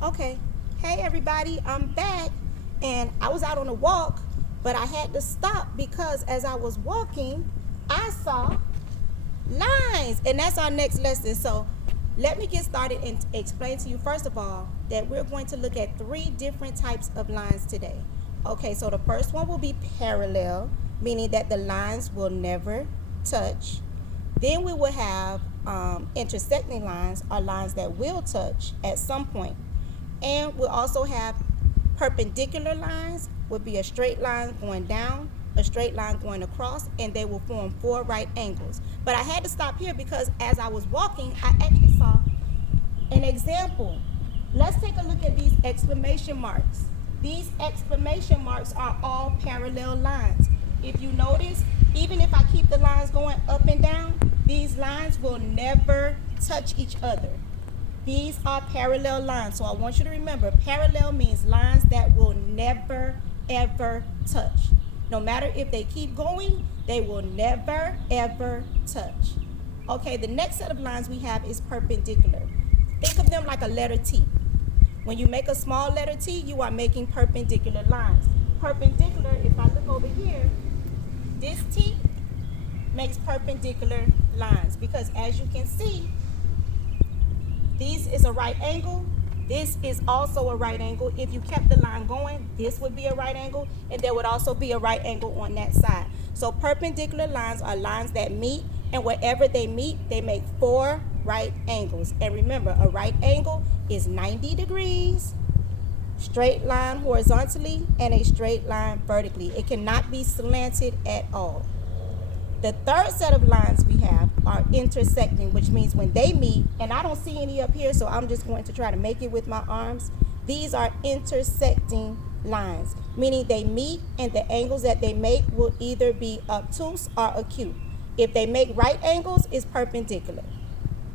Okay, hey everybody, I'm back, and I was out on a walk, but I had to stop because as I was walking, I saw lines, and that's our next lesson. So let me get started and explain to you first of all that we're going to look at 3 different types of lines today. Okay, so the first one will be parallel, meaning that the lines will never touch. Then we will have intersecting lines, or lines that will touch at some point. And we'll also have perpendicular lines, would be a straight line going down, a straight line going across, and they will form 4 right angles. But I had to stop here because as I was walking, I actually saw an example. Let's take a look at these exclamation marks. These exclamation marks are all parallel lines. If you notice, even if I keep the lines going up and down, these lines will never touch each other. These are parallel lines, so I want you to remember, parallel means lines that will never, ever touch. No matter if they keep going, they will never, ever touch. Okay, the next set of lines we have is perpendicular. Think of them like a letter T. When you make a small letter T, you are making perpendicular lines. Perpendicular, if I look over here, this T makes perpendicular lines because as you can see, this is a right angle. This is also a right angle. If you kept the line going, this would be a right angle, and there would also be a right angle on that side. So perpendicular lines are lines that meet, and wherever they meet, they make 4 right angles. And remember, a right angle is 90 degrees, straight line horizontally, and a straight line vertically. It cannot be slanted at all. The third set of lines we have are intersecting, which means when they meet, and I don't see any up here, so I'm just going to try to make it with my arms. These are intersecting lines, meaning they meet and the angles that they make will either be obtuse or acute. If they make right angles, it's perpendicular.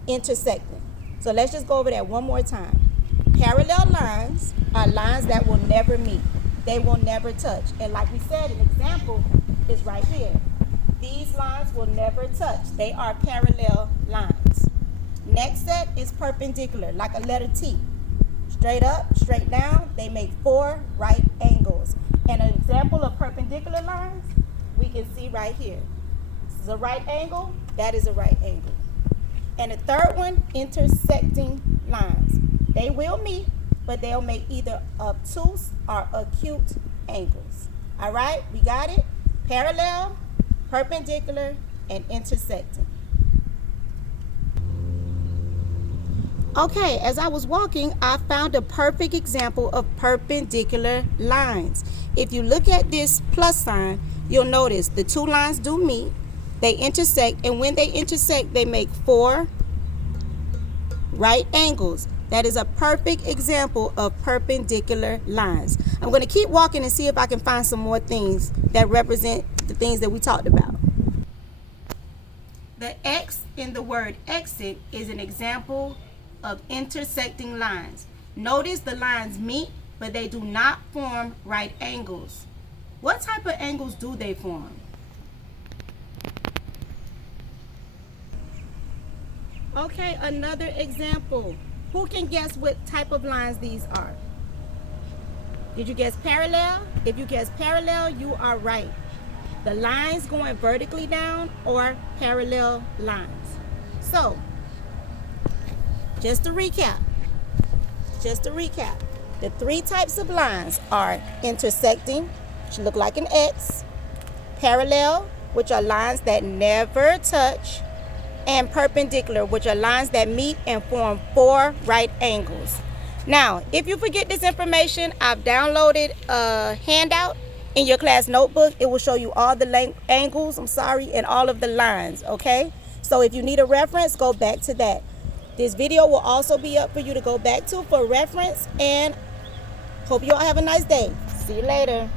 Intersecting. So let's just go over that one more time. Parallel lines are lines that will never meet. They will never touch. And like we said, an example is right here. These lines will never touch. They are parallel lines. Next set is perpendicular, like a letter T. Straight up, straight down, they make 4 right angles. And an example of perpendicular lines, we can see right here. This is a right angle, that is a right angle. And the third one, intersecting lines. They will meet, but they'll make either obtuse or acute angles. All right, we got it? Parallel, perpendicular, and intersecting. Okay, as I was walking, I found a perfect example of perpendicular lines. If you look at this plus sign, you'll notice the 2 lines do meet, they intersect, and when they intersect, they make 4 right angles. That is a perfect example of perpendicular lines. I'm going to keep walking and see if I can find some more things that represent the things that we talked about. The X in the word exit is an example of intersecting lines. Notice the lines meet, but they do not form right angles. What type of angles do they form? Okay, another example. Who can guess what type of lines these are? Did you guess parallel? If you guess parallel, you are right. The lines going vertically down are parallel lines. So, just to recap, the 3 types of lines are intersecting, which look like an X, parallel, which are lines that never touch, and perpendicular, which are lines that meet and form 4 right angles. Now, if you forget this information, I've downloaded a handout in your class notebook. It will show you all the angles, and all of the lines, okay? So if you need a reference, go back to that. This video will also be up for you to go back to for reference, and hope you all have a nice day. See you later.